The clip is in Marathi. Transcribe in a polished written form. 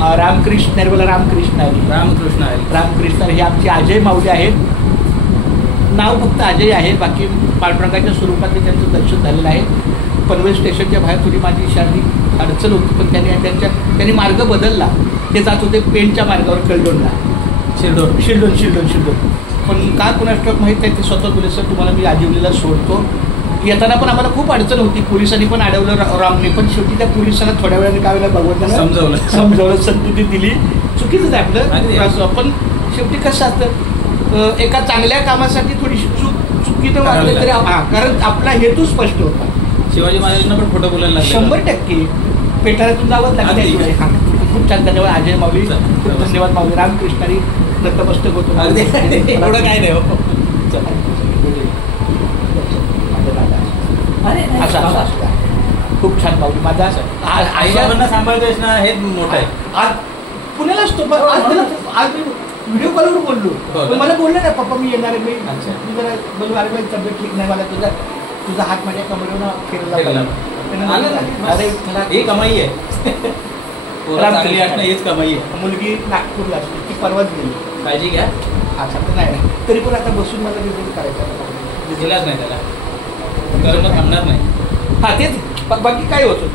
रामकृष्ण निर्मला रामकृष्ण हरी हे आमचे अजय माऊली आहेत. नाव फक्त अजय आहे, बाकी पांडुरंगाच्या स्वरूपात त्यांचं दर्शन झालेलं आहे. पनवेल स्टेशनच्या बाहेर थोडी माझी शारीरिक अडचण होती, पण त्यांनी मार्ग बदलला. ते जात होते पेणच्या मार्गावर कळडोणला, शिरडोन. पण का कुणास ठाऊक माहीत नाही, ते स्वतः बोलले सर तुम्हाला मी आजिवलीला सोडतो. येताना पण आम्हाला खूप अडचण होती, पोलिसांनी पण अडवलं रामने, पण शेवटी त्या पोलिसांना थोड्या वेळाने काय वेळेला भगवंताला समजावलं, संतुती दिली. चुकीचंच आहे आपलं, पण शेवटी कसं असतं एका चांगल्या कामासाठी थोडीशी चुकीचं वाटलं तरी कारण आपला हेतू स्पष्ट होता. शिवाजी महाराजांना पण खोटं बोलायला 100% पेठाऱ्यातून जावंच लागतं. खूप छान, धन्यवाद अजय माऊली, खूप धन्यवाद माऊली. रामकृष्ण हरी, नतमस्तक होतो. एवढं काय नाही हो. असं खूप छान माऊली. माझा आईबाबांना सांभाळतोयस ना, हेच मोठं आहे. आज पुण्याला असतो, आज मी व्हिडिओ कॉलवर बोललो, मला बोललं नाही पप्पा मी येणार आहे, मी जरा बोललो अरे माझी तब्येत ठीक नाही, मला तुझा हात माझ्या कमरेवर फिरला. अरे ही कमाई आहे, चांगली असणं हेच कमाई आहे. मुलगी नागपूरला असते, ती परवाच गेली. काळजी घ्या. आता नाही, तरी पण आता बसून मला रिझल्ट करायचा. गेलाच नाही त्याला, करणं थांबणार नाही. तेच बाकी काय होतं.